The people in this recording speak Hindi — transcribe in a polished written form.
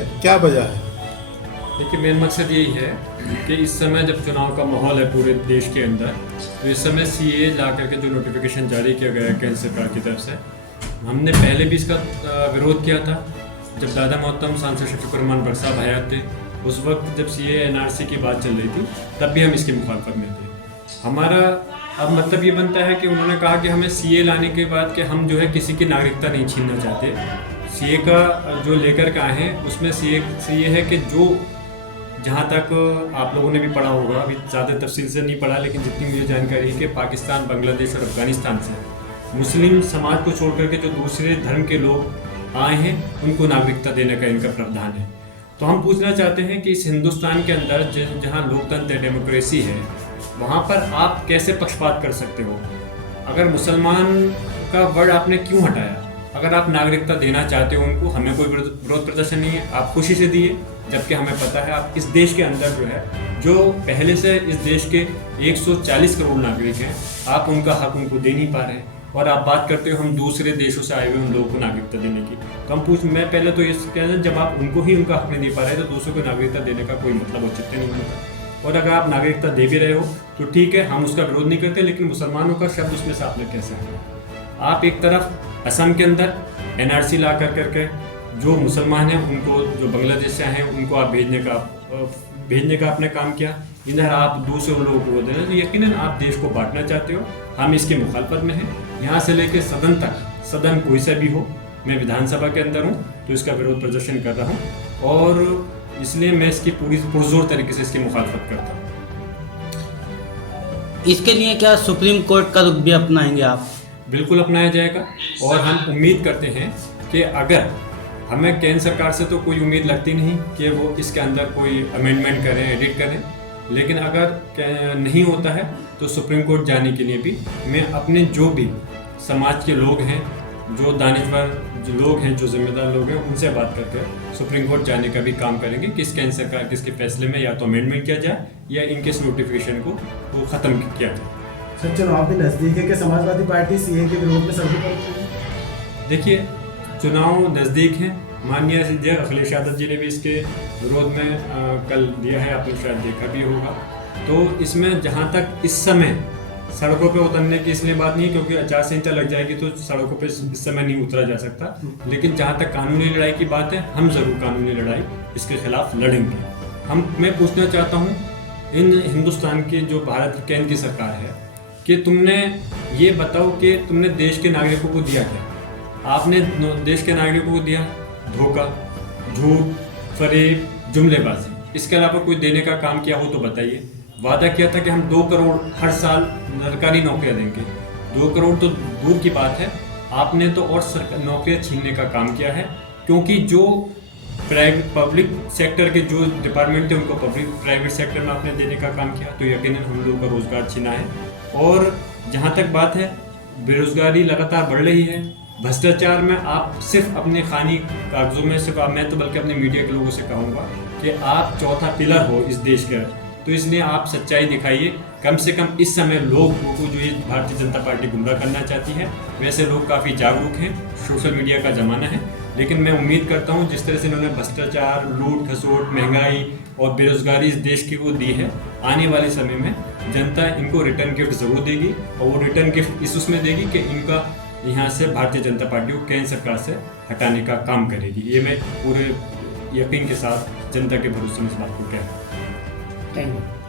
है, क्या वजह है? देखिए, मेन मकसद यही है कि इस समय जब चुनाव का माहौल है पूरे देश के अंदर, तो इस समय सीए ला करके जो नोटिफिकेशन जारी किया गया है केंद्र सरकार की तरफ से, हमने पहले भी इसका विरोध किया था। जब दादा मोहतरम सांसद शफीकुर बरसा हयात थे, उस वक्त जब सीए एनआरसी की बात चल रही थी, तब भी हम इसकी मुखालफत में थे। हमारा अब मतलब ये बनता है कि उन्होंने कहा कि हमें सीए लाने के बाद कि हम जो है किसी की नागरिकता नहीं छीनना चाहते। सीए का जो लेकर के आए हैं उसमें सीए है कि जो जहाँ तक आप लोगों ने भी पढ़ा होगा, अभी ज़्यादा तफसील से नहीं पढ़ा, लेकिन जितनी मुझे जानकारी है कि पाकिस्तान, बांग्लादेश और अफगानिस्तान से मुस्लिम समाज को छोड़ करके जो दूसरे धर्म के लोग आए हैं उनको नागरिकता देने का इनका प्रावधान है। तो हम पूछना चाहते हैं कि इस हिंदुस्तान के अंदर जहाँ लोकतंत्र डेमोक्रेसी है, वहाँ पर आप कैसे पक्षपात कर सकते हो? अगर मुसलमान का वर्ड आपने क्यों हटाया? अगर आप नागरिकता देना चाहते हो उनको, हमें कोई विरोध प्रदर्शन नहीं है, आप खुशी से दिए, जबकि हमें पता है आप इस देश के अंदर जो है, जो पहले से इस देश के 140 करोड़ नागरिक हैं, आप उनका हक उनको दे नहीं पा रहे हैं। और आप बात करते हो हम दूसरे देशों से आए हुए उन लोगों को नागरिकता देने की। तो हम मैं पहले तो ये कहना, जब आप उनको ही उनका हक नहीं दे पा रहे तो दूसरों को नागरिकता देने का कोई मतलब औचित्य नहीं होता। और अगर आप नागरिकता दे भी रहे हो तो ठीक है, हम उसका विरोध नहीं करते, लेकिन मुसलमानों का शब्द उसमें से आपने कैसे आया? आप एक तरफ असम के अंदर एनआरसी ला करके जो मुसलमान हैं उनको, जो बांग्लादेश से हैं उनको आप भेजने का आपने काम किया, इधर आप दूसरे लोगों को देना, तो यकीनन आप देश को बांटना चाहते हो। हम इसके मुखालफत में हैं। यहाँ से लेकर सदन तक, सदन कोई सा भी हो, मैं विधानसभा के अंदर हूँ तो इसका विरोध प्रदर्शन कर रहा हूँ और इसलिए मैं इसकी पूरी पुरजोर तरीके से इसकी मुखालफत करता हूँ। इसके लिए क्या सुप्रीम कोर्ट का रुख भी अपनाएंगे आप? बिल्कुल अपनाया जाएगा और हम उम्मीद करते हैं कि अगर हमें केंद्र सरकार से तो कोई उम्मीद लगती नहीं कि वो इसके अंदर कोई अमेंडमेंट करें, एडिट करें, लेकिन अगर नहीं होता है तो सुप्रीम कोर्ट जाने के लिए भी मैं अपने जो भी समाज के लोग हैं, जो दानिशवर जो लोग हैं, जो जिम्मेदार लोग हैं, उनसे बात करके सुप्रीम कोर्ट जाने का भी काम करेंगे कि केंद्र सरकार के इसके फैसले में या तो अमेंडमेंट किया जाए या इनके इस नोटिफिकेशन को वो ख़त्म किया जाए। सर, चुनाव भी नज़दीक है कि समाजवादी पार्टी सीए के विरोध में सड़कों पर? देखिए, चुनाव नज़दीक हैं। माननीय अध्यक्ष अखिलेश यादव जी ने भी इसके विरोध में कल दिया है, आपने शायद देखा भी होगा। तो इसमें जहाँ तक इस समय सड़कों पे उतरने की इसलिए बात नहीं है, क्योंकि आचार संहिता लग जाएगी तो सड़कों पे इस समय नहीं उतरा जा सकता, लेकिन जहाँ तक कानूनी लड़ाई की बात है, हम ज़रूर कानूनी लड़ाई इसके खिलाफ लड़ेंगे। मैं पूछना चाहता हूँ इन हिंदुस्तान की जो भारत केंद्र की सरकार है कि तुमने ये बताओ कि तुमने देश के नागरिकों को दिया क्या? आपने देश के नागरिकों को दिया धोखा, झूठ, फरेब, जुमलेबाजी। इसके अलावा कोई देने का काम किया हो तो बताइए। वादा किया था कि हम 2 करोड़ हर साल सरकारी नौकरियां देंगे। 2 करोड़ तो दूर की बात है, आपने तो और नौकरियां छीनने का काम किया है, क्योंकि जो पब्लिक सेक्टर के जो डिपार्टमेंट थे उनको प्राइवेट सेक्टर में आपने देने का काम किया, तो यकीनन हम लोगों का रोजगार छीना है। और जहाँ तक बात है, बेरोजगारी लगातार बढ़ रही है। भ्रष्टाचार में आप सिर्फ अपने खानी कागजों में सिर्फ मैं तो बल्कि अपने मीडिया के लोगों से कहूँगा कि आप चौथा पिलर हो इस देश का, तो इसलिए आप सच्चाई दिखाइए। कम से कम इस समय लोगों को जो ये भारतीय जनता पार्टी गुमराह करना चाहती है, वैसे लोग काफ़ी जागरूक हैं, सोशल मीडिया का ज़माना है, लेकिन मैं उम्मीद करता हूँ जिस तरह से इन्होंने भ्रष्टाचार, लूट खसोट, महंगाई और बेरोजगारी इस देश की को दी है, आने वाले समय में जनता इनको रिटर्न गिफ्ट ज़रूर देगी, और वो रिटर्न गिफ्ट इस उसमें देगी कि इनका यहाँ से भारतीय जनता पार्टी को केंद्र सरकार से हटाने का काम करेगी। ये मैं पूरे यकीन के साथ जनता के भरोसे में इस बात को कह रहा हूँ। Thank you.